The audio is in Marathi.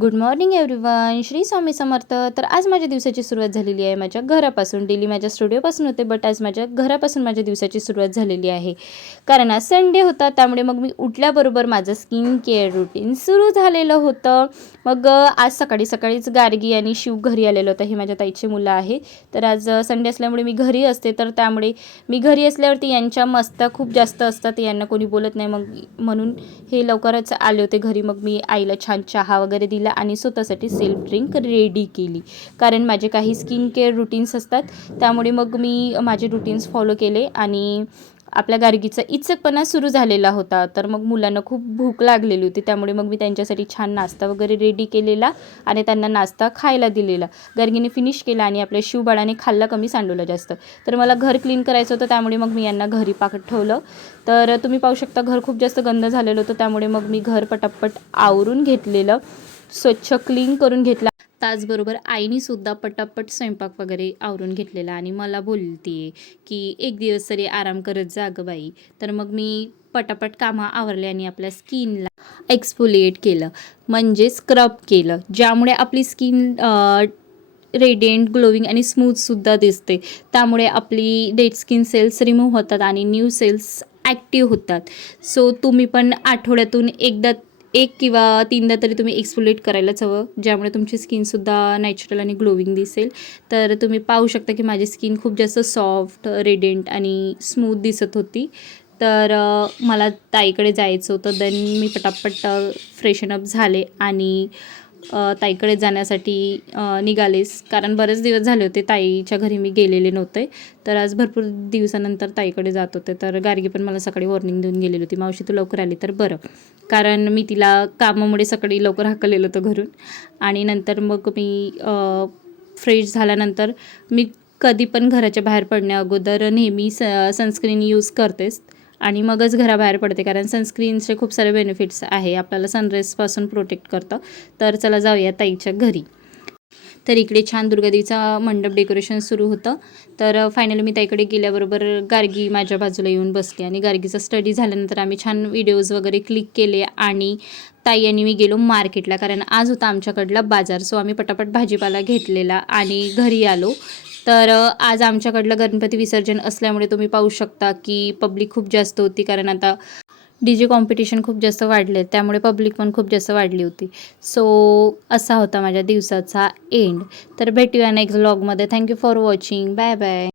Good morning everyone, Shri Swami Samarth. तर आज माझ्या दिवसाची सुरुवात झालेली आहे माझ्या घरापासून. डेली माझ्या स्टुडिओपासून होते, बट आज माझ्या घरापासून माझ्या दिवसाची सुरुवात झालेली आहे. कारण आज संडे होता, त्यामुळे मग मी उठल्याबरोबर माझं स्किन केअर रुटीन सुरू झालेलं होतं. मग आज सकाळी सकाळीच गार्गी आणि शिव घरी आलेलं होतं. हे माझ्या ताईची मुलं आहे. तर आज संडे असल्यामुळे मी घरी असते, तर त्यामुळे मी घरी असल्यावरती यांच्या मस्त्या खूप जास्त असतात. यांना कोणी बोलत नाही, मग म्हणून हे लवकरच आले होते घरी. मग मी आईला छान चहा वगैरे दिला आणि स्वतःसाठी सेल्फ ड्रिंक रेडी केली. कारण माझे काही स्किन केअर रुटीन्स असतात, त्यामुळे मग मी माझे रुटीन्स फॉलो केले. आणि आपल्या गार्गीचा इचकपणा सुरू झालेला होता, तर मग मुलांना खूप भूक लागलेली होती, त्यामुळे मग मी त्यांच्यासाठी छान नाश्ता वगैरे रेडी केलेला आणि त्यांना नाश्ता खायला दिलेला. गार्गीने फिनिश केला आणि आपल्या शिवबाळाने खाल्ला कमी, सांडवलं जास्त. तर मला घर क्लीन करायचं होतं, त्यामुळे मग मी यांना घरी पाठवलं. तर तुम्ही पाहू शकता घर खूप जास्त गंद झालेलं होतं, त्यामुळे मग मी घर पटापट आवरून घेतलेलं, स्वच्छ क्लीन करून घेतला. त्याचबरोबर आईनीसुद्धा पटापट स्वयंपाक वगैरे आवरून घेतलेला आणि मला बोलते की एक दिवस तरी आराम करत जा गं बाई. तर मग मी पटापट कामं आवरले आणि आपल्या स्किनला एक्सफोलिएट केलं, म्हणजे स्क्रब केलं, ज्यामुळे आपली स्किन रेडियंट, ग्लोविंग आणि स्मूथसुद्धा दिसते. त्यामुळे आपली डेड स्किन सेल्स रिमूव्ह होतात आणि न्यू सेल्स ॲक्टिव्ह होतात. सो तुम्ही पण आठवड्यातून एकदा, एक किंवा तीनदा तरी तुम्ही एक्सफोलिएट करायलाच हवं, ज्यामुळे तुमची स्किनसुद्धा नॅचरल आणि ग्लोविंग दिसेल. तर तुम्ही पाहू शकता की माझी स्किन खूप जास्त सॉफ्ट, रेडियंट आणि स्मूथ दिसत होती. तर मला ताईकडे जायचं होतं. देन मी पटापट फ्रेशनअप झाले आणि ताईकडे जाण्यासाठी निघालेच. कारण बरेच दिवस झाले होते ताईच्या घरी मी गेलेले नव्हते, तर आज भरपूर दिवसानंतर ताईकडे जात होते. तर गार्गी पण मला सकाळी वॉर्निंग देऊन गेलेली होती, मावशी तू लवकर आली तर बरं, कारण मी तिला कामामुळे सकाळी लवकर हाकलेलं होतं घरून. आणि नंतर मग मी फ्रेश झाल्यानंतर मी कधी पण घराच्या बाहेर पडण्या अगोदर नेहमी सनस्क्रीन यूज करतेच आणि मगच घराबाहेर पडते, कारण सनस्क्रीनचे खूप सारे बेनिफिट्स आहे, आपल्याला सनरेजपासून प्रोटेक्ट करतं. तर चला जाऊया ताईच्या घरी. तर इकडे छान दुर्गादेवीचा मंडप डेकोरेशन सुरू होतं. तर फायनली मी ताईकडे गेल्याबरोबर गार्गी माझ्या बाजूला येऊन बसली आणि गार्गीचा स्टडी झाल्यानंतर आम्ही छान व्हिडिओज वगैरे क्लिक केले आणि ताई आणि मी गेलो मार्केटला, कारण आज होता आमच्याकडला बाजार. सो आम्ही पटापट भाजीपाला घेतलेला आणि घरी आलो. तर आज आमच्याकडलं गणपती विसर्जन असल्यामुळे तुम्ही पाहू शकता की पब्लिक खूप जास्त होती, कारण आता DJ कॉम्पिटिशन खूप जास्त वाढले, त्यामुळे पब्लिक पण खूप जास्त वाढली होती. सो असा होता माझ्या दिवसाचा एंड. तर भेटूया नेक्स्ट व्लॉगमध्ये. Thank you for watching. Bye bye.